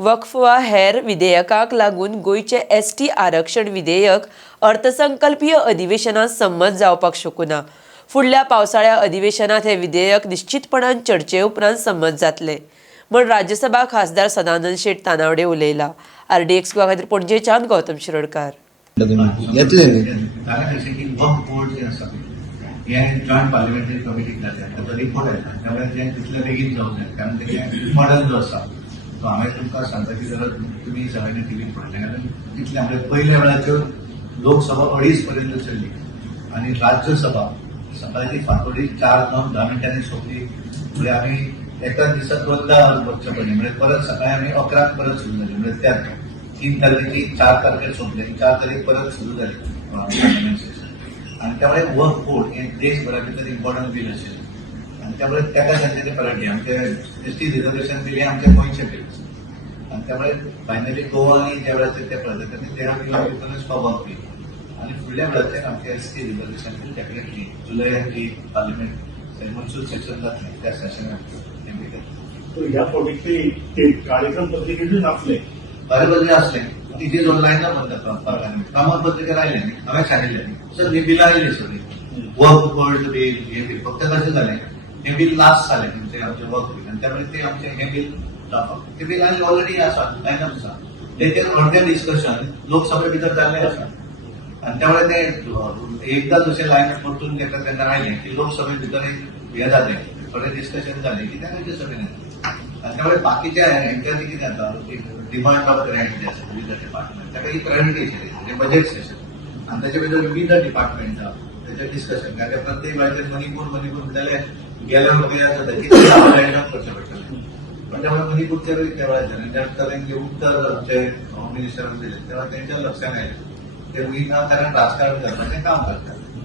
वक्फ वा हेर विधेयकाक लागून गोयचे एसटी आरक्षण विधेयक अर्थसंकल्पीय अधिवेशनात संमत जावपाक शकूना। फुडल्या पावसाळ्या अधिवेशनात हे विधेयक निश्चितपणान चर्चे उपरांत संमत जातले म्हण राज्यसभा खासदार सदानंद शेट तानावडे उलयला। RDX खातीर पणजेच्यान गौतम शिरोडकार। जॉइंट पार्लिमेंटरी कमिटीक जाता रिपोर्ट येता त्यामुळे ते तितले बेगीन जावंक जाय कारण तेजे मॉडल जो आसा तो हांवें तुमकां सांगता की जर तुमी सगळ्यांनी टीव्हीर पळयलें जाल्यार तितले म्हणजे पयल्या वेळाचेर लोकसभा 2:30 पर्यंत चल्ली आनी राज्यसभा सकाळची फांतोडी 4-9-10 मिनटांनी सोंपली। म्हणजे आमी एकाच दिसाक दोनदा वचचें पडलें म्हणजे परत सकाळी आमी 11 परत सुरू जाली म्हणजे त्या 3 तारखेची 4 तारखेर सोंपली 4 तारीख परत सुरू जाली पार्लिमेंट सेशन आणि त्यामुळे वर्क बोर्ड हे देशभरा भितर इम्पॉर्टंट बील असेल आणि त्यामुळे त्याका सांगचे प्रायोरिटी आमचे एसटी रिझर्वेशन बिल हे आमचे गोंयचे बील आणि त्यामुळे फायनली गोवा आणि ज्या वेळाचेर ते पळयता तेव्हा बिलांक स्टॉप बील आणि फुडल्या वेळाचेर आमचे एसटी रिझर्वेशन बील डेफिनेटली जुलयात पार्लिमेंट मन्सून सेशन जातलें त्या सेशनात ह्या पॉलिटिकल कार्यक्रम पत्रिकेतून असले कार्यपत्रिका असले तिचे जो लाईनअप म्हणतात कामपत्रिका राहिले नाही हांवें सांगितलें सर ही बिलां आयली सगळी वर्क बोर्ड बील हे बील फक्त कशें जालें हे बील लास्ट जालें म्हणजे आमचे वर्क बील आणि त्यामुळे ते आमचे हे बील ते बील आनी ऑलरेडी आसा लाईनअप आसा तेचेर अर्धे डिस्कशन लोकसभे भितर जाल्लें आसा आणि त्यामुळे ते एकदा जशें लाईनअप परतून घेतलं तेन्ना आयलें की लोकसभे भितर हे जालें थोडें डिस्कशन जालें की त्या राज्यसभेन आणि त्यामुळे बाकीच्या हेंच्यांनी कितें जाता डिमांड ऑफ ग्रँट जे आसा विविध डिपार्टमेंट ताका ही प्रायोरिटी आशिल्ली बजेट सेशन आणि त्याच्या भितर विविध डिपार्टमेंट त्याचे डिस्कशन कारण प्रत्येक वेळाचेर मणिपूर जाल्यार गेल्या वगैरे जाता कितें लायनअप करचें पडटलें पण त्यामुळे मणिपूरचेर त्या वेळार जालें त्या तरेन उत्तर आमचे होम मिनिस्टरान दिलें तेव्हा तेंच्या लक्षांत आयलें ते कारण राजकारण करपाचें काम करतात